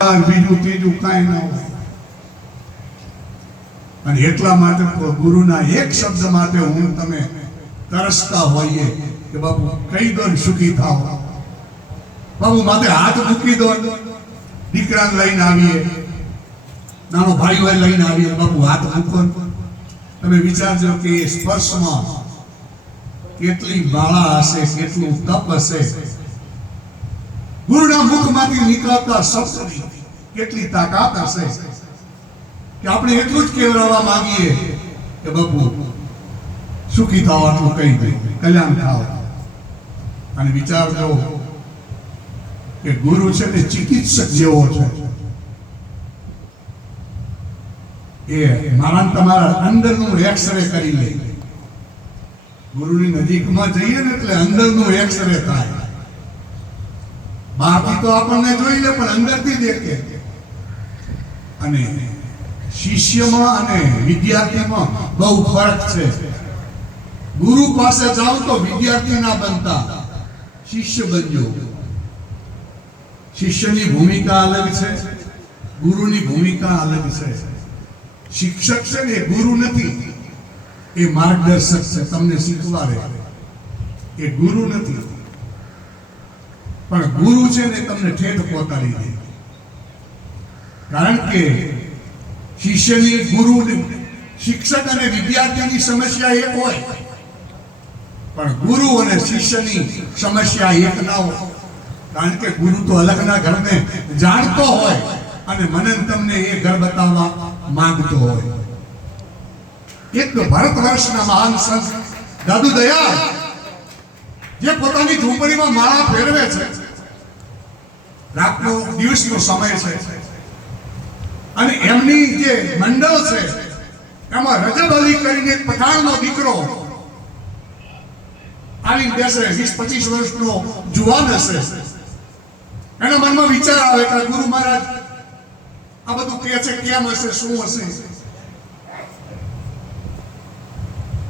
બીજું ત્રીજું કાંઈ ન હોય. અને એટલા માટે ગુરુના એક શબ્દ માટે હું તમે તરસતા હોઈએ કે બાપુ કહી દો ને સુખી થાવ, બાપુ માથે હાથ મૂકી દો, દીકરાને લઈને આવીએ, નાનો ભાઈ હોય લઈને આવીએ, બાપુ હાથ મૂકો. તમે વિચારજો કે એ સ્પર્શમાં કેટલી બાળા હશે, કેટલું તપ હશે. ગુરુના મુખમાંથી નીકળતા શબ્દની કેટલી તાકાત હશે કે આપણે એટલું જ કહેવા માંગીએ કે બાપુ સુખી થાવ, આટલું કહી દે, કલ્યાણ થાવ. અને વિચારજો કે ગુરુ છે તે ચિકિત્સક જેવો છે. એ મારા તમારા અંદરનું એક્સરે કરી લે. ગુરુની નજીકમાં જઈએ ને એટલે અંદરનું એક્સરે થાય. બહારથી તો આપણને જોઈ લે પણ અંદરથી દેખે. અને શિષ્યમાં અને વિદ્યાર્થીમાં બહુ ફરક છે. ગુરુ પાસે જાઓ તો વિદ્યાર્થી ના બનતા, શિષ્ય બનજો. શિષ્યની ભૂમિકા અલગ છે, ગુરુની ભૂમિકા અલગ છે. શિક્ષક છે ને એ ગુરુ નથી, એ માર્ગદર્શક છે, તમને શીખવાડે. એ ગુરુ નથી, પણ ગુરુ છે ને તમને ઠેઠ પહોંચાડી દે. કારણ કે શિષ્યની, ગુરુ, શિક્ષક અને વિદ્યાર્થીની સમસ્યા એક હોય, પણ ગુરુ અને શિષ્યની સમસ્યા એક ના હોય. કારણ કે ગુરુ તો અલગના ઘરને જાણતો હોય અને મને તમને એ ઘર બતાવવા માંગતો હોય. એક ભારત વર્ષના મહાન સંત દાદુ દયાળ જે પોતાની ઝૂંપડીમાં માળા ફેરવે છે, રાતનો દિવસનો સમય છે, અને એમની જે મંડળ છે એમાં રજબ અલી કરીને એક પઠાણનો દીકરો આવી બેસે, 20-25 વર્ષનો જુવાન હશે. એના મનમાં વિચાર આવે કે ગુરુ મહારાજ આ બધું કહે છે, કેમ હશે, શું હશે?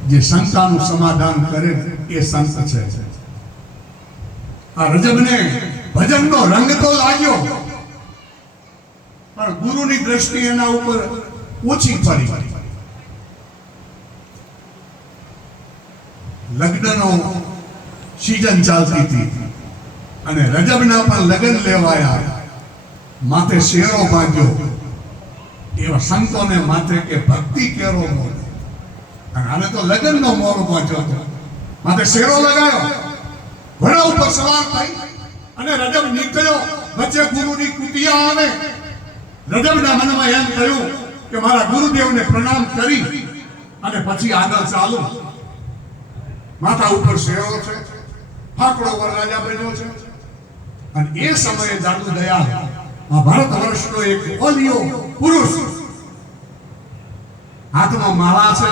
જે શંકાનું સમાધાન કરે એ સંત છે. આ રજબને ભજનનો રંગ તો લાગ્યો, પણ ગુરુની દ્રષ્ટિ એના ઉપર ઓછી પડી. લગ્નનો સીઝન ચાલતી હતી અને રજબના પણ લગ્ન લેવાયા. માથે શેરો બાંધ્યો. એવા સંતોને માથે કે ભક્તિ કેરો મોર, અને આને તો લગ્નનો મોર બાંધ્યો હતો. માથે શેરો લગાવ્યો, ઘોડા ઉપર સવાર થઈ અને રજબ નીકળ્યો. વચ્ચે ગુરુની કુટિયા આવે. રજબના મનમાં એમ થયું કે મારા ગુરુદેવને પ્રણામ કરી અને પછી આગળ ચાલુ. માથા ઉપર શેરો છે, ફાકડો વરરાજા બન્યો છે. અને એ સમયે દાદુ દયાળ આ ભારત વર્ષનો એક ઓલિયો પુરુષ હાથમાં માળા છે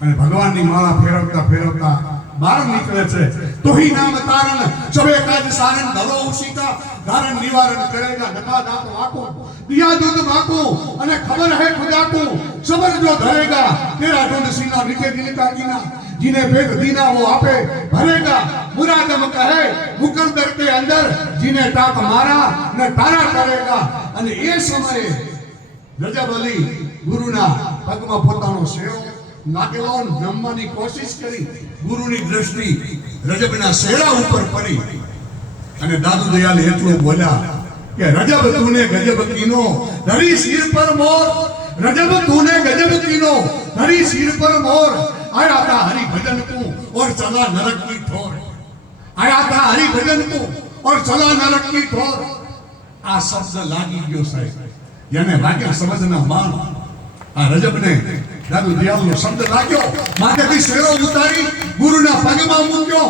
અને ભગવાનની માળા ફેરવતા ફેરવતા બહાર નીકળે છે. તો ही नाम तारण सबे काज सारण धरो उसीका धारण निवारण करेगा. नका दांत वाको दिया दूध वाको અને खबर है खुदा को सबर जो धरेगा तेरा ढूंढ सीना नीचे दिल का कीना जिन्हें भेद दीना वो आपे भरेगा. मुरादम कहे मुकद्दर के अंदर जिन्हें टाक मारा न तारा करेगा. અને એ સમયે રજબ અલી ગુરુના પગમાં પોતાનો શેરો નાખેલો, નમવાની કોશિશ કરી. ગુરુની દ્રષ્ટિ રજબના શેરા ઉપર પડી અને દાદુ દયાલ એટલું બોલ્યા કે રજબ તૂને ગજબ કીનો ધરી સિર પર મોર. रजब तूने गजब कीनो धरी सिर पर मोर. आया था हरि भजन को और चला नरक की ठोर. आया था हरि भजन को और चला नरक की ठोर. आ शब्द लागी गयो साहेब, याने वाक्य समझना मान. आ रजबने दादू दयालનો શબ્દ લાગ્યો. માથેથી શેરો ઉતારી ગુરુના પગમાં મૂક્યો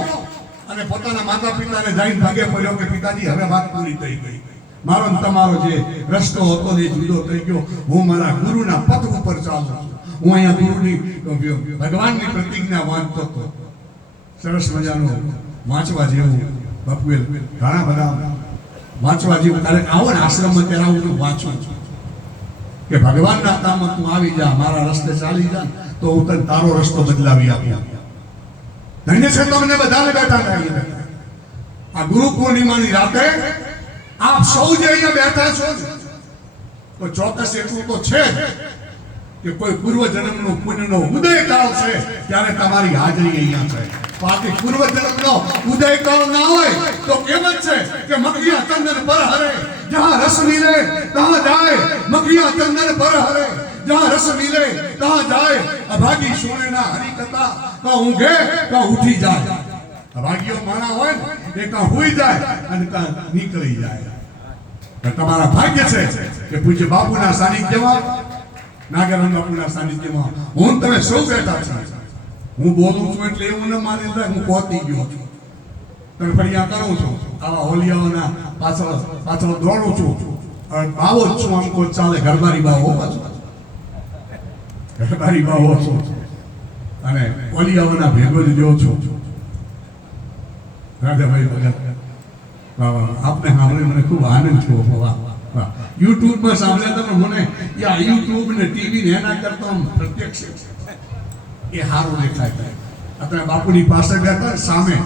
અને પોતાના માતા પિતાને જઈને ભાગે પડ્યો કે પિતાજી હવે વાત પૂરી થઈ ગઈ. મારો ને તમારો જે રસ્તો હતો એ જુદો થઈ ગયો. હું મારા ગુરુના પથ ઉપર ચાલું છું. હું અહીંયા ગુરુની ભગવાનની પ્રતિજ્ઞા વાંચતો હતો. સરસ મજાનું વાંચવા જેવું બાપુએ ઘણા બધા વાંચવા જેવું. ત્યારે આવો ને આશ્રમમાં ત્યારે આવું વાંચું છું કે ભગવાનના કામમાં તું આવી જા, મારા રસ્તે ચાલી જા તો હું તને તારો રસ્તો બદલાવી આપ્યા. ધન્ય છે તમને બધાને બેઠા. આ ગુરુ પૂર્ણિમાની રાતે આપ સૌ જે અહીંયા બેઠા છો તો ચોક્કસ એટલું તો છે જ કે કોઈ પૂર્વ જન્મનો પુણ્યનો ઉદયકાળ છે ત્યારે તમારી હાજરી અહીંયા છે. બાકી પૂર્વ જન્મનો ઉદયકાળ ના હોય તો કહેવત છે કે મખિયા ચંદન પર હરે, જહાં રસ મિલે તહાં જાય. મખિયા ચંદન પર હરે, જહાં રસ મિલે તહાં જાય. અભાગી સોનેના હરિકથા કાં ઊંઘે કાં ઉઠી જાય. અભાગીઓ માણા હોય ને એ કાં હુઈ જાય અને કાં નીકળી જાય. તમારા ભાગ્ય છે કે પૂજ્ય બાપુના સાનિધ્યમાં, નાગરામ બાપુના સાનિધ્યમાં હું તમે સૌ બેઠા છો. હું બોલું છું એટલે એવું ન માની લે હું પહોંચી ગયો છું. તમે ફરિયા કરું છું, આવા હોલિયાઓના પાછળ દોડું છું. બાવો જ છું, આમ કોઈ ચાલે. ઘરબારી બાવો પાછો, ઘરબારી બાવો છું અને હોલિયાઓના ભેગો જ જો છું. રાજાભાઈ ભગત આપને સાંભળે મને ખૂબ આનંદ થયો. યુટ્યુબમાં સાંભળ્યા તમે મને યુટ્યુબ ને ટીવી ને એના કરતા પ્રત્યક્ષ એ સારું દેખાય. અત્યારે બાપુની પાસે બેઠા સામે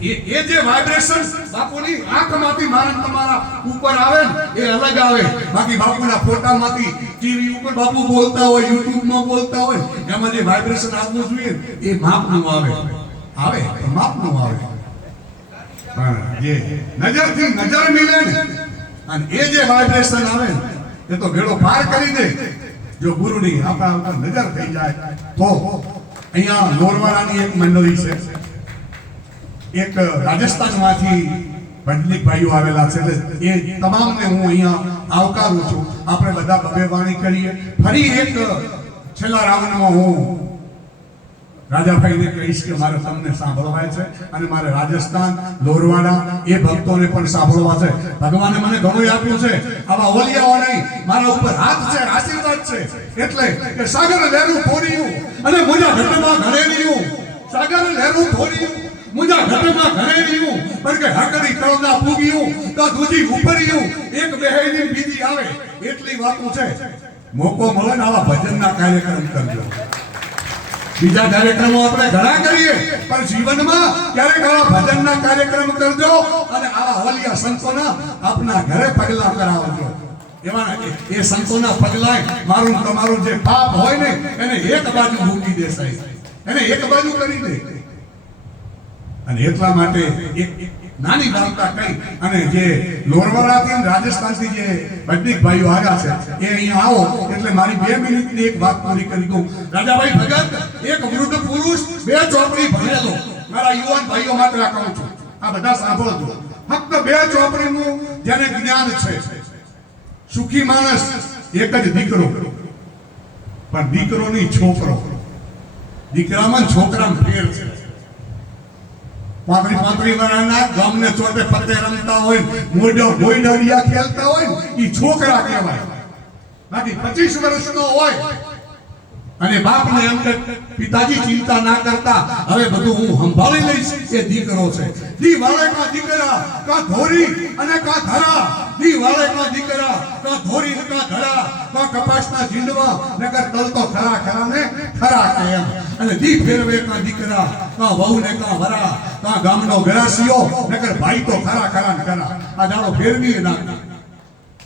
એ જે વાઇબ્રેશન બાપુની આંખમાંથી મારા તમારા ઉપર આવે ને એ અલગ આવે. બાકી બાપુના ફોટામાંથી ટીવી ઉપર બાપુ બોલતા હોય, યુટ્યુબમાં બોલતા હોય, એમાં જે વાઇબ્રેશન આવવું જોઈએ એ માપનું આવે તો માપનું આવે. પણ જે નજરથી નજર મિલે ને અને એ જે વાઇબ્રેશન આવે ને એ તો ભેળો પાર કરી દે. જો ગુરુની આપણા ઉપર નજર થઈ જાય તો અહીંયા લોરવાડાની એક મંડળી છે, એક રાજસ્થાનમાંથી પંડિત ભાઈઓ આવેલા છે. એટલે એ તમામને હું અહીંયા આવકારું છું. આપણે બધા બબે વાણી કરીએ. ફરી એક છેલ્લા રાઉન્ડમાં હું રાજાભાઈને કહીશ કે મારે તમને સાંભળવા છે અને મારે રાજસ્થાન લોરવાડા એ ભક્તોને પણ સાંભળવા છે. ભગવાને મને ઘણું આપ્યું છે. આવા ઓલિયાઓ નહીં, મારા ઉપર હાથ છે, આશીર્વાદ છે. એટલે કે સાગર લહેરું થોડ્યું અને મુજા ઘટમાં ઘરે રહ્યું. સાગર લહેરું થોડ્યું મુજા ઘટમાં ઘરે રહ્યું. પણ કે હકડી કળના પૂગ્યું તો દૂજી ઉપર્યું. એક બેહેની બીજી આવે એટલી વાતો છે. મોકો મળે ને આવા ભજનના કાર્યક્રમ કરજો. બીજા કાર્યક્રમો આપણે ઘણા કરીએ પણ જીવનમાં ક્યારેક આવા ભજનના કાર્યક્રમ કરજો અને આવા હોલિયા સંતોના આપના ઘરે પગલા કરાવજો. એવા એ સંતોના પગલા મારું તમારું જે પાપ હોય ને એને એક બાજુ મૂકી દેશે, એને એક બાજુ કરી દે. અને એટલા માટે એક નાની વાર્તા કહી અને જે લોરવાડાથી રાજસ્થાનથી જે વૈદિક ભાઈઓ આવ્યા છે એ અહીંયા આવો એટલે મારી 2 મિનિટની એક વાત પૂરી કરી દઉં. રાજાભાઈ ભગત એક વૃદ્ધ પુરુષ 2 ચોપડી ભણેલો. મારા યુવાન ભાઈઓ માટે કહું છું, આ બધા સાંભળજો. ફક્ત 2 ચોપડીનું જેને જ્ઞાન છે. સુખી માણસ એક જ દીકરો, પણ દીકરો નહીં છોકરો. દીકરામાં છોકરામાં ફેર છે. 35 વર્ષના ગામને ચોટે પત્તે રમતા હોય, મોઢો ગોઈડરિયા ખેલતા હોય ઈ છોકરા કહેવાય. બાકી 25 વર્ષનો હોય અને બાપને એમ કે પિતાજી ચિંતા ના કરતા હવે બધું હું સંભાળી લઈશ, એ દીકરો છે. દી વાળેના દીકરા કા ધોરી અને કા ધરા. દી વાળેના દીકરા કા ધોરી ને કા ધરા. કા કપાસના ઝીંડવા નકર તલ તો ખરા ખરા ને ખરા કેમ. અને દી ફેરવે કા દીકરા કા વહુ ને કા વરા. કા ગામનો ગરાસીઓ નકર ભાઈ તો ખરા ખરા ને ખરા. આ દાડો ફેરવી નાખે.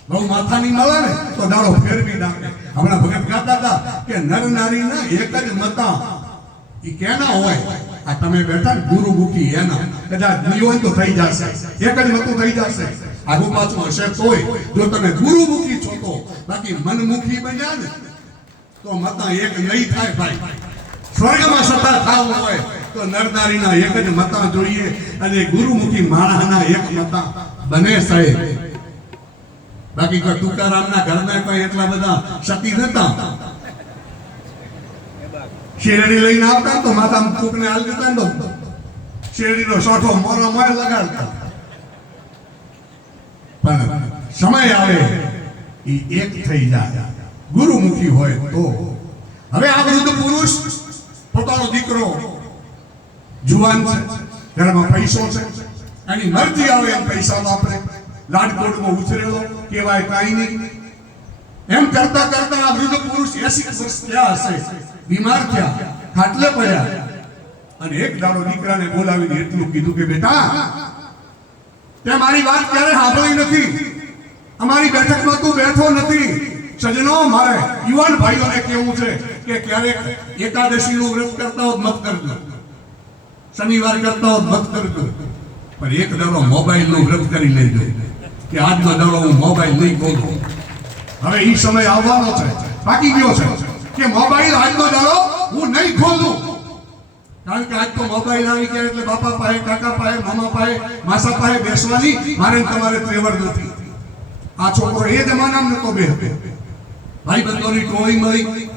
બહુ માથાની મળે ને તો દાડો ફેરવી નાખે. હમણાં ભગત કહેતા હતા કે નર નારીના એક જ મતા ઈ કેના હોય. આ તમે બેઠા ને ગુરુમુખી એના કદાચ નહીં હોય તો થઈ જશે, એક જ મતું થઈ જશે. આગુ પાછું હશે તોય જો તમે ગુરુમુખી છો તો. બાકી મનમુખી બન્યા ને તો મતા એક નહીં થાય ભાઈ. સ્વર્ગમાં સતા થાવું હોય તો નરનારીના એક જ મતા જોઈએ અને ગુરુમુખી માણસના એક મતા બને સાહેબ. બાકી કોઈ તુકારામના ઘરના કોઈ એટલા બધા સતી નતા. શેરડી લઈને આવતા તો માથામાં ફૂકને હાલ દેતા ને શેરડીનો સોઠો મોરો મોય લગાડતા. પણ સમય આવે ઈ એક થઈ જાય ગુરુમુખી હોય તો. હવે આ વૃદ્ધ પુરુષ પોતાનો દીકરો જુવાન છે, ઘરમાં પૈસો છે, એની મરજી આવે એમ પૈસા વાપરે. લાડકોડમાં ઉછરેલો કેવાય કાઈ નહીં. એમ કરતા કરતા આ વૃદ્ધ પુરુષ 80 વર્ષ થયા હશે, બીમાર થયા, ખાટલે પડ્યા. અને એક દાડો દીકરાને બોલાવીને એટલું કીધું કે બેટા તે મારી વાત ક્યારે સાંભળી નથી. અમારી બેઠકમાં તું બેઠો નથી. સજનો, મારે યુવાન ભાઈઓને કેવું છે કે ક્યારેક એકાદશીનું વ્રત કરતા હો મત કરજો, શનિવાર કરતા હો મત કરજો, પણ એક દાડો મોબાઈલનું વ્રત કરી લેજો કે આજનો દાડો હું મોબાઈલ નહીં ખોલું. હવે એ સમય આવવાનો છે, બાકી ગયો છે કે મોબાઈલ આજનો દાડો હું નહીં ખોલું. કારણ કે આજ તો મોબાઈલ આવી ગયા એટલે બાપા પાસે, કાકા પાસે, મામા પાસે, માસા પાસે બેસવાની મારે તમારે ત્રેવડ નથી. આ છોકરો એ જમાનામાં નતો બે ભાઈ બંધોની ટોળી મળી,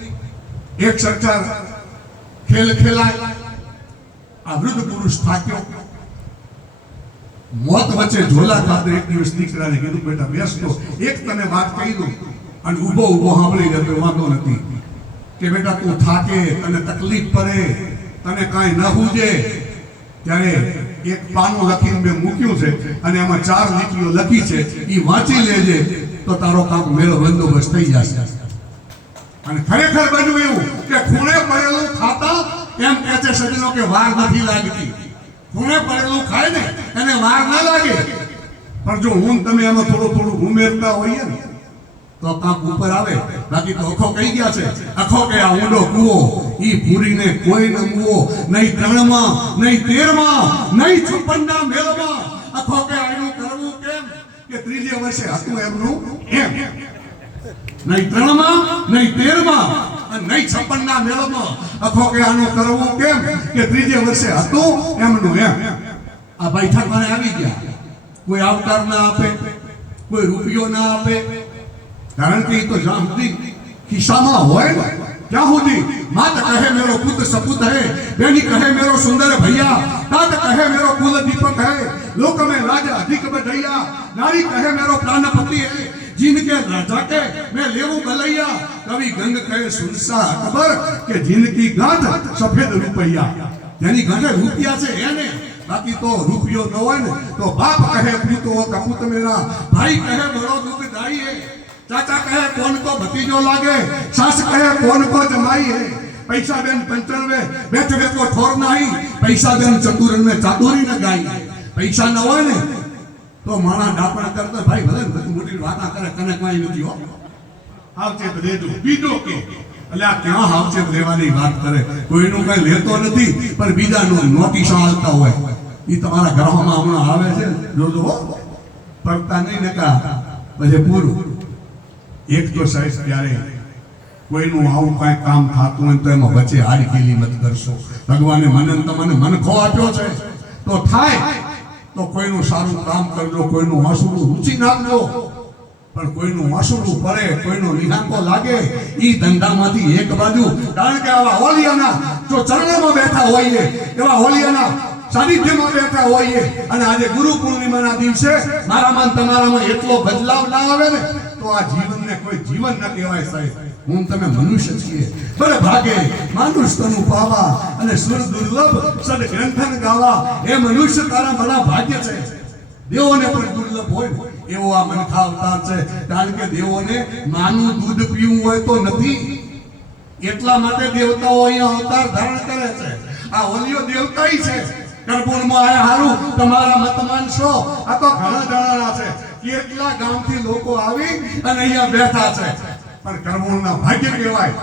એક સરકાર ખેલ ખેલાય. આ વૃદ્ધ પુરુષ થાક્યો, મોત વચ્ચે ઝોલા ખાતે એક દિવસ દીકરાને કીધું, બેટા બેસતો, એક તને વાત કહી દઉં અને ઊભો ઊભો સાંભળી લેતો વાંધો નથી કે બેટા તું થાકે, તને તકલીફ પડે, તને કાંઈ ન હુજે, ત્યારે એક પાનું લખીને મેં મૂક્યું છે અને એમાં 4 લીટીઓ લખી છે, એ વાંચી લેજે તો તારો કામ મેળો બંદોબસ્ત થઈ જશે. અને ખરેખર બન્યું એવું કે ખૂણે પડેલું ખાતા એમ કહે છે સજ્જનો કે વાર નથી લાગતી. ખૂણે પડેલું ખાય ને એને વાર ના લાગે, પણ જો હું તમે એમાં થોડું ઉમેરતા હોઈએ ને તો કામ ઉપર આવે. બાકી તો અખો કહી ગયા છે, અખો કે આ ઊંડો કૂવો ઈ પૂરીને કોઈ ન મૂવો, નહીં 3 માં, નહીં 13 માં, નહીં 56 ના મેળમાં. અખો કે આનું કરવું કેમ કે 3જે વર્ષે હતું એમનું એમ, નહીં 3 માં, નહીં 13 માં અને નહીં 56 ના મેળમાં. અખો કે આનું કરવું કેમ કે 3જે વર્ષે હતું એમનું એમ. આ ભાઈ ઠાકવાને આવી ગયા, કોઈ આવકાર ના આપે, કોઈ રૂપિયો ના આપે, કારણ કે તો જ્યાં સુધી ખિસ્સામાં હોય ને ત્યાં સુધી માત કહે મેરો પુત્ર સપૂત હે, બેની કહે મેરો સુંદર ભૈયા, तात કહે મેરો કુલ દીપક હે, લોક में राजा अधिक बढ़ैया, नारी કહે મેરો प्राणपति है, जिनके राजा के मैं लेवूं गलैया, कवि गंग કહે सुरसा अकबर કે जिनकी गांठ सफेद रुपैया. જેની ગાંઠે રૂપિયા છે એને, બાકી તો રૂપિયો ન હોય ને તો બાપ કહે પૂતો કપૂત મેરા, ભાઈ કહે બड़ो दुखदाई है, चाचा कहे कौन को भतीजो लागे, सास कहे कौन को जमाई है, पैसा बेन पंचर में बैठ बैठ को ठोर नहीं, पैसा बेन चतुरन में चातुरी न गाई. पैसा न હોય ને તો માણા ડાપણ કરતા ભાઈ ભલે મોટી વાતા કરે, કને કોઈ નથી હો. આવચેત લેજો બીજો કે એટલે આ ક્યાં આવચેત લેવાની વાત કરે, કોઈનું કઈ લેતો નથી પણ બીજાનું નોટિસ આલતા હોય. ઈ તમારા ઘરમાં હમણાં આવે છે, જોજો હો, પડતા નહીં નકા પછી પૂરું. એક તો સાહેબ ત્યારે કોઈનું આવું કઈ કામ થતું હોય તો એમાં વચ્ચે હાડકીલી મત કરશો. ભગવાને મને તમને મનખો આપ્યો છે તો થાય તો કોઈનું સારું કામ કરજો, કોઈનું વાસુડું ઊંચી નાખજો, પણ કોઈનું વાસુડું પડે, કોઈનો નિહાકો લાગે ઈ ધંધામાંથી એક બાજુ. કારણ કે આવા હોલિયાના જો ચરણોમાં બેઠા હોઈએ, એવા હોલિયાના સાનિધ્યમાં બેઠા હોઈએ, અને આજે ગુરુ પૂર્ણિમાના દિવસે મારામાં તમારામાં એટલો બદલાવ ના આવે ને તો આ જીવનને કોઈ જીવન ન કહેવાય સાહેબ. હું તમે મનુષ્ય છીએ, બરે ભાગે માનુષ તનું પાવા અને સુર દુર્લભ સદ ગ્રંથન ગાવા. એ મનુષ્ય તારા બડા ભાગ્ય છે, દેવોને પણ દુર્લભ હોય એવો આ મનખા અવતાર છે. કારણ કે દેવોને માનું દૂધ પીવું હોય તો નથી, એટલા માટે દેવતાઓ અહીંયા અવતાર ધારણ કરે છે. આ હોલિયો દેવતાઈ છે. કરપૂરમાં આયા હારું તમારા મત માનશો, આ તો ઘણા જણાના છે, કેટલા ગામથી લોકો આવી અને અહીંયા બેઠા છે. પણ કરપૂરના ભાગ્ય કહેવાય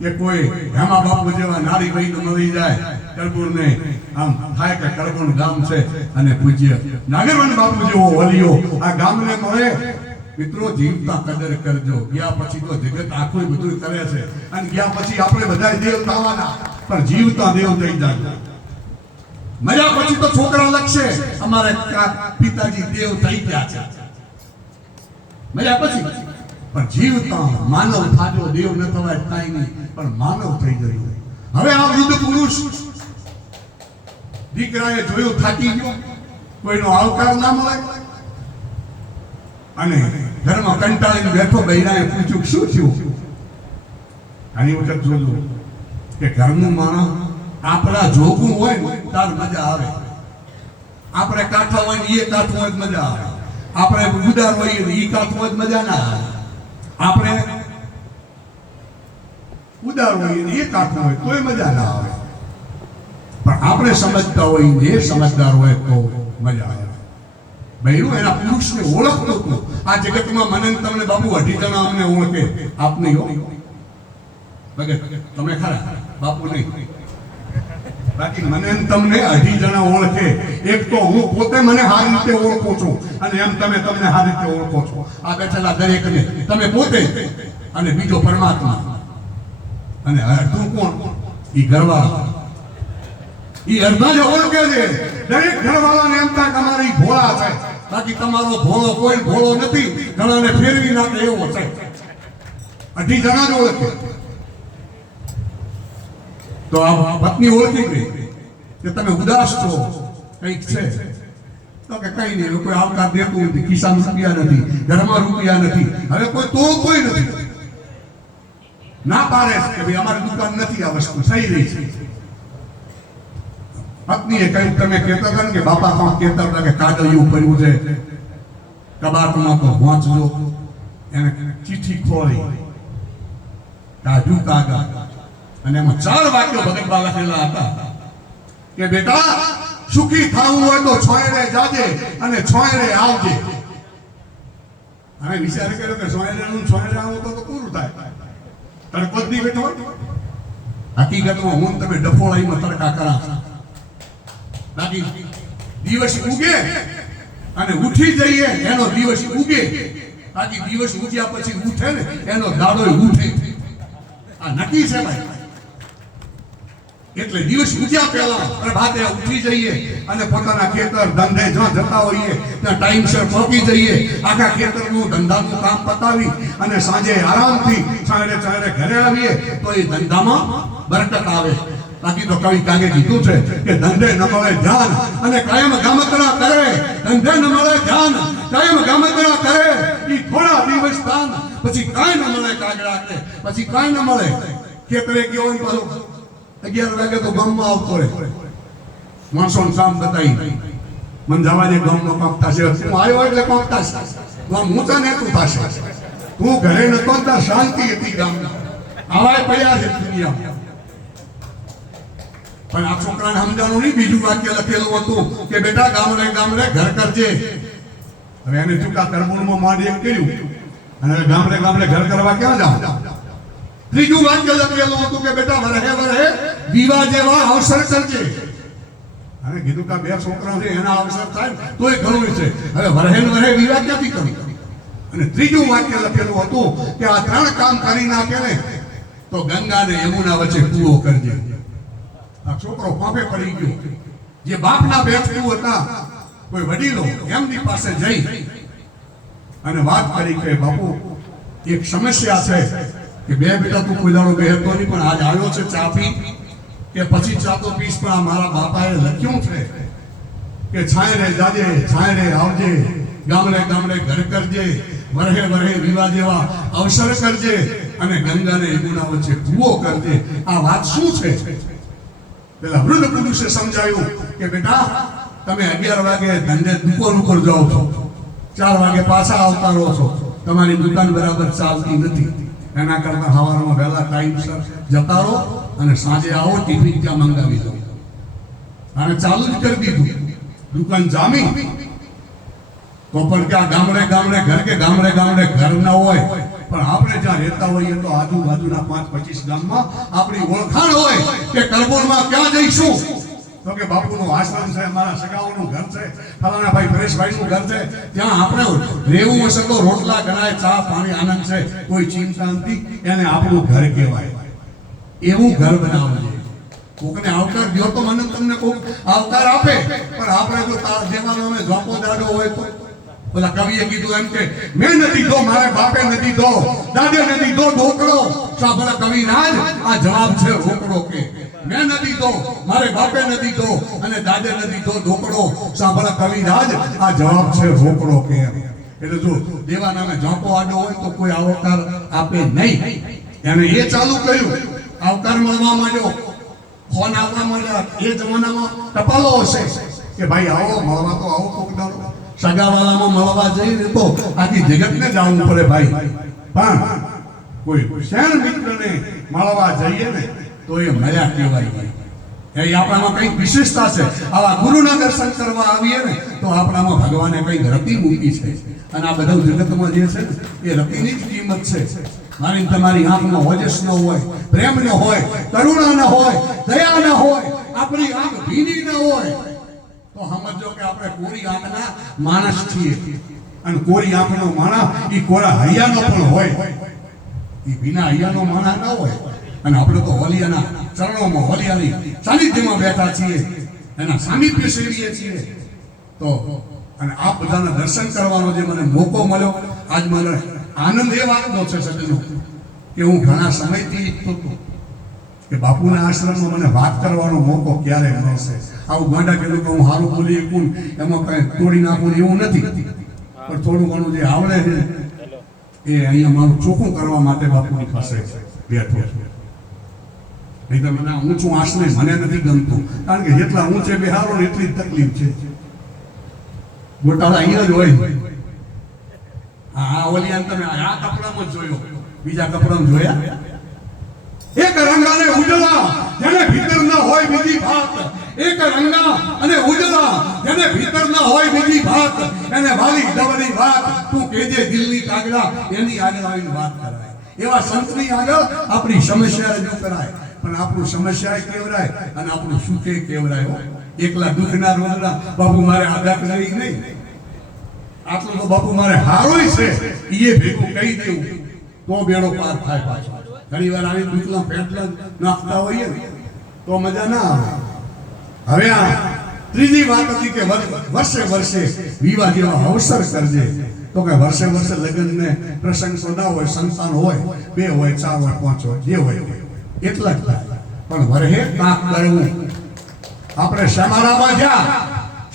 કે કોઈ હેમા બાપુ જેવા નારી ભાઈ મળી જાય. કરપૂરને આમ થાય કે કરપૂર ગામ છે અને પૂજ્ય નાગરવન બાપુ જેવો હોલિયો આ ગામને મળે. મિત્રો જીવતા કદર કરજો, ગયા પછી તો જગત આખું બધું કરે છે અને ગયા પછી આપણે બધા દેવ થવાના, પણ જીવતા દેવ થઈ જાય. મજા પછી તો છોકરા લખશે અમારે પિતાજી દેવ થઈ ગયા છે, મજા પછી. પણ જીવતા માનવ થાજો, દેવ ન થવાય કાંઈ નહીં, પણ માનવ થઈ ગયો. હવે આ વૃદ્ધ પુરુષ દીકરાએ જોયું, થાકી ગયો, કોઈનો આવકાર ના મળે અને ઘરમાં કંટાળીને બેઠો. બૈરાએ પૂછ્યું શું થયું? ઘણી વખત જોયું કે ઘરનું માણસ આપણા જોગું હોય ને તાર મજા આવે, આપણે કાઠા હોય ને એ કાઠું હોય મજા આવે, આપણે ઉદાર હોઈએ ને એ કાઠું હોય મજા ના આવે, આપણે ઉદાર હોઈએ ને એ કાઠું હોય તોય મજા ના આવે, પણ આપણે સમજતા હોય ને એ સમજદાર હોય તો મજા આવે. બૈરું એના પુરુષને ઓળખતો હતો. આ જગતમાં મને ને તમને બાપુ 2.5 જણા અમને ઓળખે, આપ નહીં હો ભગત, તમે ખરા, બાપુ નહીં. બાકી મને ને તમને 2.5 જણા ઓળખે. એક તો હું પોતે મને સારી રીતે ઓળખું છું અને એમ તમે તમને સારી રીતે ઓળખો છો. આ બેઠેલા દરેકને તમે પોતે અને બીજો પરમાત્મા. અને તું કોણ? ઈ ઘરવાળા. ઈ અડધા જ ઓળખે છે. દરેક ઘરવાળાને એમ થાય કે અમારી ભોળા છે. બાકી તમારો ભોળો કોઈ ભોળો નથી, ઘણાને ફેરવી નાખે એવો છે. 2.5 જણા જ ઓળખે. તો આ પત્ની ઓળખી ગઈ કે તમે ઉદાસ છો, કંઈક છે. તો કે કઈ નહીં, કોઈ આવકાર દેતું નથી, ખિસ્સામાં રૂપિયા નથી, ઘરમાં રૂપિયા નથી, હવે કોઈ નથી. ના પાડે કે ભાઈ અમારી દુકાન નથી, આ વસ્તુ સહી રહી છે. પત્નીએ કહ્યું, તમે કહેતા હતા ને કે બાપા પણ કહેતા હતા કે કાગળિયું પડ્યું છે કબાટમાં, તો વાંચજો. એને ચિઠ્ઠી ખોલી, કાઢ્યું કાગળ અને એમાં 4 વાક્યો ભગતબા લખેલા હતા કે બેટા, સુખી થવું હોય તો છોયરે જાજે અને છોયરે આવજે. હવે વિચાર કર્યો કે છોયરે આવું તો પૂરું થાય, તડકો જ નહીં બેઠો હોય. હકીકતમાં હું તમે ડફોળાઈમાં તડકા કરા. બાકી દિવસ ઉગે અને ઉઠી જઈએ એનો દિવસ ઉગે. બાકી દિવસ ઉગ્યા પછી ઉઠે ને એનો દાડો ઉઠે. આ નક્કી છે ભાઈ. એટલે દિવસ ઉગ્યા પહેલા પ્રભાતે ઉઠી જઈએ અને પોતાના ખેતર ધંધે જ્યાં જતા હોઈએ ત્યાં ટાઈમસર પહોંચી જઈએ. આખા ખેતરનું ધંધાનું કામ પતાવી અને સાંજે આરામથી ચારે ઘરે આવીએ તો એ ધંધામાં બરકત આવે. બાકી તો કવિ કાગે કીધું છે કે ધંધે ન મળે ધ્યાન અને કાયમ ગામતરા કરે. ધંધે ન મળે ધ્યાન, કાયમ ગામતરા કરે. ઈ થોડા દિવસ દાન, પછી કાંઈ ન મળે કાગડા કે, પછી કાંઈ ન મળે. ખેતરે ગયો હોય પાછો 11 વાગે તો ગામમાં આવતો રહે. માણસોને કામ બતાવી મને જવા દે, ગામનો કામ થશે. તું આવ્યો એટલે કામ થશે. ગામ ઊંચા ને તું થશે. તું ઘરે નતો ત્યાં શાંતિ હતી ગામમાં. આવાય પડ્યા છે દુનિયામાં. પણ આ છોકરાને સમજાણું નહીં. બીજું વાક્ય લખેલું હતું કે બેટા ગામડે ઘર કરજે. હવે એને ચૂકા તરબૂણમાં માંડી એમ કર્યું અને ગામડે ઘર કરવા ક્યાં જાવ. ત્રીજું વાક્ય લખેલું હતું કે બેટા વરહે વિવાહ જેવા અવસર કરજે. અને કીધું કે 2 છોકરા છે એના અવસર થાય તોય ઘણું છે. હવે વરહે વિવાહ ક્યાંથી કરી. અને ત્રીજું વાક્ય લખેલું હતું કે આ 3 કામ કરી નાખે ને તો ગંગા ને યમુના વચ્ચે કૂવો કરજે. આ છોકરો પાપે પડી ગયો. જે બાપના બેઠું હતા કોઈ વડીલો એમની પાસે જઈ અને વાત કરી કે બાપુ એક સમસ્યા છે કે બેટા તું કોઈ દાડો બેહતો નહીં, પણ આજ આવ્યો છે ચા પી કે પછી ચા તો પીસ. પણ મારા બાપાએ લખ્યું છે કે છાંયરે જાજે છાંયરે આવજે, ગામડે ઘર કરજે, વરહે વિવાહ જેવા અવસર કરજે અને ગંગાને યમુના વચ્ચે કૂવો કરજે. આ વાત શું છે? પેલા વૃદ્ધ પુરુષે સમજાયું કે બેટા તમે 11 વાગે ધંધે દુકાન ઉપર જાઓ છો, 4 વાગે પાછા આવતા રહો છો. તમારી દુકાન બરાબર ચાલતી નથી. એના કરતા સવારમાં વહેલા ટાઈમસર જતા રહો અને સાંજે આવો, ટિફિન ત્યાં મંગાવી દો. અને ચાલુ જ કરી દીધું. દુકાન જામી તો પણ ક્યાં ગામડે ઘર કે ગામડે ઘર ન હોય, પણ આપણે જ્યાં રહેતા હોઈએ તો આજુબાજુના 5-25 ગામમાં આપણી ઓળખાણ હોય કે કરબોરમાં ક્યાં જઈશું તો કે બાપુનું આશ્રમ છે, મારા સગાઓનું ઘર છે, ફલાણા ભાઈ પરેશભાઈનું ઘર છે. ત્યાં આપણે રહેવું હશે તો રોટલા ગણાય, ચા પાણી આનંદ છે, કોઈ ચિંતા નથી. એને આપણું ઘર કહેવાય. એવું ઘર બનાવવું. કોકને આવકાર દો તો મને તમને કોક આવકાર આપે, પણ આપણે તો તાર જેવાનો અમે ઝોપો દાડો હોય તો. ઓલા કવિએ કીધું એમ કે મેં નથી દો, મારે બાપે નથી દો, દાદે નથી દો ઢોકળો. સાંભળા કવિરાજ, આ જવાબ છે રોકડો. કે મેં નથી દો, મારે બાપે નથી દો અને દાદે નથી દો ઢોકળો. સાંભળા કવિરાજ, આ જવાબ છે રોકડો. કે એટલે જો દેવા નામે ઝોપો આડો હોય તો કોઈ આવકાર આપે નહીં. એને એ ચાલુ કર્યું, આવકાર મળવા માંડ્યો, ફોન આવવા માંડ્યા. એ જમાનામાં ટપાલો હશે કે ભાઈ આવો મળવા તો આવો કોક દાડો. સગાવાલામાં મળવા જઈને તો આખી જગતને જવું પડે ભાઈ. પણ કોઈ શેર મિત્રને મળવા જઈએ ને તો એ મળ્યા કહેવાય. એ આપણામાં કંઈક વિશેષતા છે. આવા ગુરુના દર્શન કરવા આવીએ ને તો આપણામાં ભગવાને કંઈક રતિ મૂકી છે. અને આ બધું જગતમાં જે છે ને એ રતિની જ કિંમત છે. મારી તમારી આંખમાં ઓજસ ન હોય, પ્રેમ ન હોય, કરુણા ન હોય, દયા ન હોય, આપણી આંખ ભીની ન હોય તો સમજો કે આપણે કોરી આંખના માણસ છીએ. અને કોરી આંખનો માણસ એ કોરા હૈયાનો પણ હોય, એ ભીના હૈયાનો માણસ ન હોય. અને આપણે તો હોલિયાના ચરણોમાં, હોલિયાની સાનિધ્યમાં બેઠા છીએ, એના સાનિધ્ય સેવીએ છીએ. તો અને આ બધાના દર્શન કરવાનો જે મને મોકો મળ્યો, આજ મને આનંદ એ વાતનો છે સજ્જનો કે હું ઘણા સમયથી ઈચ્છતો હતો કે બાપુના આશ્રમમાં મને વાત કરવાનો મોકો ક્યારે મળશે. આવું ગાંડા કીધું કે હું સારું બોલી શકું એમાં કઈ તોડી નાખું એવું નથી, પણ થોડું ઘણું જે આવડે છે એ અહીંયા મારું ચોખ્ખું કરવા માટે બાપુની પાસે બેઠો છે. નહીં તો મને ઊંચું આસને મને નથી ગમતું, કારણ કે જેટલા ઊંચે બેહારો ને એટલી જ તકલીફ છે. ગોટાળા અહીંયા જ હોય. હા, ઓલિયાન તમે આ કપડામાં જોયો, બીજા કપડામાં જોયા? એક રંગાને ઉજળા જેને ભીતર ન હોય બીજી ભાત, એક રંગા અને ઉજળા જેને ભીતર ન હોય બીજી ભાત, એને વાલી ડબલી વાત તું કેજે દિલની કાગડા, એની આગળ આવીને વાત કરાય. એવા સંતની આગળ આપણી સમસ્યા રજૂ કરાય, પણ આપણું સમસ્યા કેવરાય અને આપણું સુખે કેવરાય. એકલા દુઃખના રોજના બાપુ મારે આદા કરી નહીં, આટલું તો બાપુ મારે હારોય છે એ ભેગું કહી દેવું તો બેડો પાર થાય. પાછો ઘણી વાર આવી દુઃખના પેટલા નાખતા હોઈએ ને તો મજા ના આવે. હવે આ ત્રીજી વાત હતી કે વર્ષે વર્ષે વિવાહ જેવા અવસર કરજે. તો કે વર્ષે વર્ષે લગ્ન ને પ્રસંગ તો ના હોય, સંતાન હોય, 2 હોય, 4 હોય, 5 હોય, જે હોય એટલા જ થાય. પણ વરહે કાંક કરવું. આપણે સમારામાં જ્યાં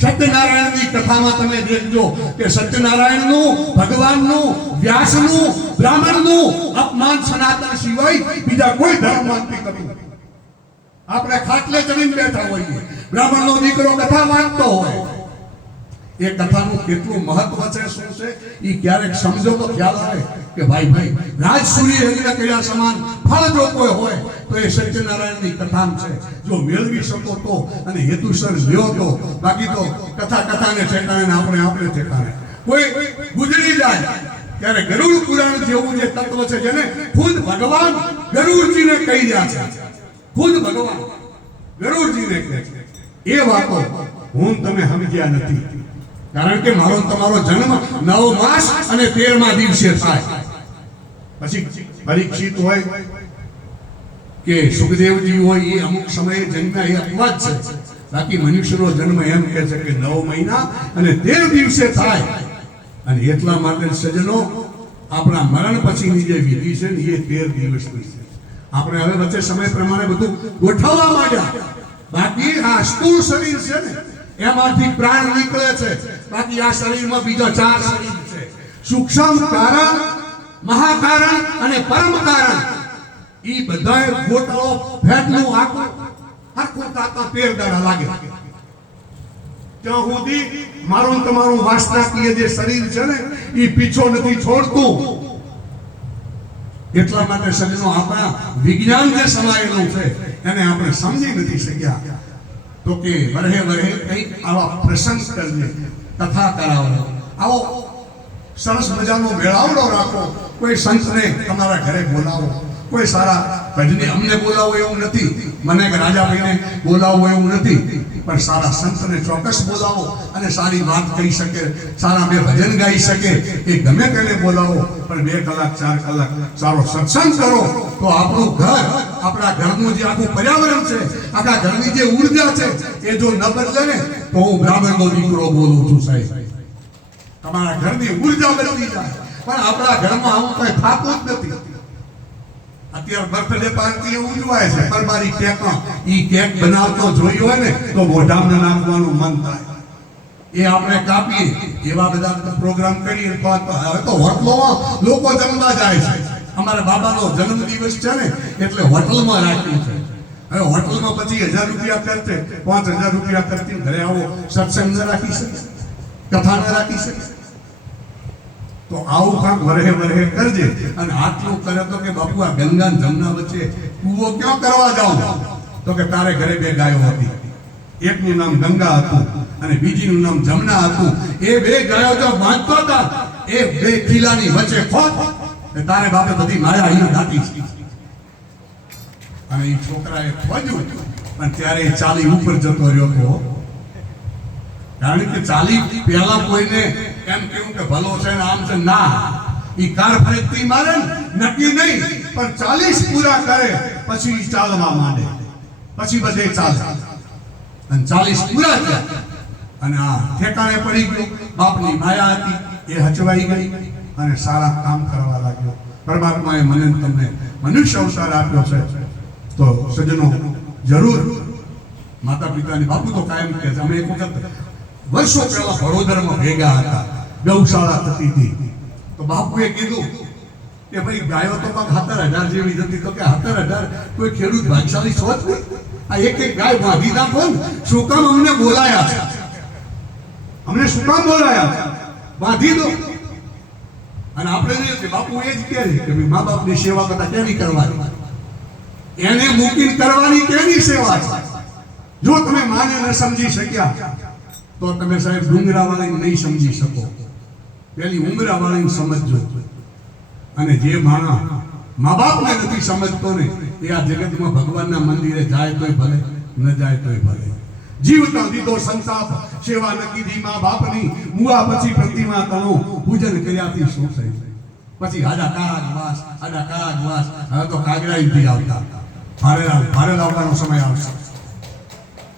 સત્યનારાયણની કથામાં તમે દેખજો કે સત્યનારાયણનું, ભગવાનનું, વ્યાસનું, બ્રાહ્મણનું અપમાન સનાતન સિવાય બીજા કોઈ ધર્મમાં નથી કરતું. આપણે ખાટલે ચડીને બેઠા હોઈએ, બ્રાહ્મણનો દીકરો કથા વાંચતો હોય, એ કથાનું કેટલું મહત્વ છે, શું છે એ ક્યારેક સમજો તો ખ્યાલ આવે કે ભાઈ રાજસૂરી યજ્ઞ કર્યા સમાન ફળ જો કોઈ હોય તો એ સત્યનારાયણની કથા છે. જો મેળવી શકો તો અને હેતુસર લ્યો તો, બાકી તો કથાને ઠેકાણે આપણે ઠેકાણે. કોઈ ગુજરી જાય ત્યારે ગરુડ પુરાણ જેવું જે તત્વ છે જેને ખુદ ભગવાન ગરુડજીને કહી રહ્યા છે, ખુદ ભગવાન ગરુડજીને કહે છે, એ વાતો હું તમે સમજ્યા નથી. કારણ કે મારો તમારો જન્મ 9 માસ અને 13મા દિવસે થાય. પછી પરીક્ષિત હોય કે સુખદેવજી હોય, એ અમુક સમયે જન્મ્યા એ અપવાદ છે. બાકી મનુષ્યનો જન્મ એમ કહે છે કે 9 મહિના અને 13 દિવસે થાય. અને એટલા માટે સજ્જનો આપણા મરણ પછીની જે વિધિ છે ને એ 13 દિવસની છે. આપણે હવે વચ્ચે સમય પ્રમાણે બધું ગોઠવવા માંડ્યા. બાકી આ સ્થૂળ શરીર છે ને એમાંથી પ્રાણ નીકળે છે. બાકી આ શરીરમાં બીજો 4 શરીર છે: સૂક્ષ્મ કારણ, મહાકારણ અને પરમ કારણ. ઈ બધાય ગોટલો ફેટનું આખું તાતા 13 દાડા લાગે. ત્યાં સુધી મારું તમારું વાસનાકીય જે શરીર છે ને ઈ પીછો નથી છોડતું. એટલા માટે સજ્જનો આપણા વિજ્ઞાન જે સમાયેલું છે એને આપણે સમજી નથી શક્યા. તો કે વરહે કંઈક આવા પ્રસંગ કરજે, કથા કરાવો, આવો સરસ મજાનો મેળાવડો રાખો. કોઈ સંતને તમારા ઘરે બોલાવો, કોઈ સારા ભજને અમને બોલાવો એવું નથી, મને કે રાજાભાઈને બોલાવો એવું નથી, પણ સારા સંતને ચોક્કસ બોલાવો અને સારી વાત કહી શકે, સારા 2 ભજન ગાઈ શકે, એ ગમે તેને બોલાવો, પણ 2 કલાક 4 કલાક સારો સત્સંગ કરો તો આપણું ઘર, આપણા ઘરનું જે આખું પર્યાવરણ છે, આખા ઘરની જે ઉર્જા છે એ જો ન બદલે ને તો હું બ્રાહ્મણનો દીકરો બોલું છું સાહેબ. તમારા ઘરની ઉર્જા બદલી જાય, પણ આપણા ઘરમાં આવું કઈ થતું જ નથી. અત્યારે બર્થડે પાર્ટી ઉજવાય છે, પરબારી કેકમાં ઈ કેક બનાવતો જોયો હોય ને તો મોઢામાં નાખવાનું મન થાય. એ આપણે કાપીએ, એવા બધા પ્રોગ્રામ કરીએ. હવે તો હોટલોમાં લોકો જમવા જાય છે. અમારા બાબાનો જન્મદિવસ છે ને એટલે હોટલમાં રાખ્યું છે. હવે હોટલમાં પછી 1000 રૂપિયા ખર્ચે, 5000 રૂપિયા ખર્ચી ઘરે આવો સત્સંગ ન રાખી શકે, કથા ન રાખી શકે. તો આવું કાંક વરહે કરજે. અને આટલું કરે તો કે બાપુ આ ગંગા જમના વચ્ચે કૂવો ક્યાં કરવા જાઉં? તો કે તારે ઘરે બે ગાયો હતી, એકનું નામ ગંગા હતું અને બીજીનું નામ જમના હતું. એ બે ગાયો જો બાંધતો હતા, એ બે કિલ્લાની વચ્ચે ખોટ તારે બાપે બધી માયા અહીંયા દાટી છે. અને એ છોકરાએ ખોજ્યું પણ ત્યારે એ ચાલી ઉપર જતો રહ્યો હતો. કારણ કે ચાલી પહેલા કોઈને એમ કેવું કે ભલો છે ને આમ છે ના, ઈ કાર ફરકતી મારે નક્કી નહીં, પણ 40 પૂરા કરે પછી ચાલવા માંડે, પછી બધે ચાલે. અને 40 પૂરા થયા અને આ ઠેકાણે પડી ગયો. બાપની માયા હતી એ હચવાઈ ગઈ અને સારા કામ કરવા લાગ્યો. પરમાત્માએ મને તમને મનુષ્ય અવતાર આપ્યો છે તો સજ્જનો જરૂર માતા પિતાની બાપુ તો કાયમ કહે છે. અમે એક વખત વર્ષો પહેલા વડોદરામાં ભેગા હતા, ગૌશાળા થતી હતી. તો બાપુએ કીધું કે ભાઈ ગાયો તો 17,000 જેવી હતી. તો કે 17,000 કોઈ ખેડૂત ભાગશાળી છો જ નહીં, આ એક એક ગાય બાંધી નાખો ને. શું કામ અમને બોલાયા છે? અમને શું કામ બોલાયા છે? બાંધી દો. અને આપણે જે બાપુ એ જ કહે છે કે ભાઈ મા બાપની સેવા કરતા કેની કરવાની, એને મૂકીને કરવાની કેની સેવા છે? જો તમે માને ન સમજી શક્યા તો તમે સાહેબ ડુંગરાવાળાને નહીં સમજી શકો. પેલી ઉમરાવાળાને સમજજો. અને જે માણસ મા બાપને નથી સમજતો ને એ આ જગતમાં ભગવાનના મંદિરે જાય તોય ભલે, ન જાય તોય ભલે. જીવતા દીધો સંતાપ, સેવા ન કીધી મા બાપની, મુઆ પછી પ્રતિમા તણો, પૂજન કર્યાથી શું થઈ? પછી આડા કાગ વાસ. હવે તો કાગડા નથી આવતા, ભારે લાવવાનો સમય આવશે.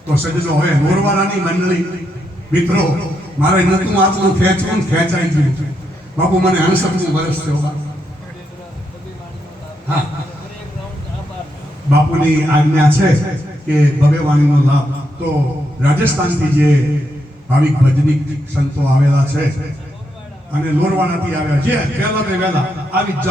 તો સજ્જનો હવે મોરવાડાની મંડળી મિત્રો, મારે નતું આટલું ખેંચવું ખેંચાઈ ગયું. બાપુ મને 68 વર્ષ થયો. હા, બાપુની આજ્ઞા છે કે ભવ્ય વાણીનો લાભ તો રાજસ્થાનથી જે ભાવિક ભજનિક સંતો આવેલા છે અને લોરવાડાથી આવ્યા છે, પહેલા આવી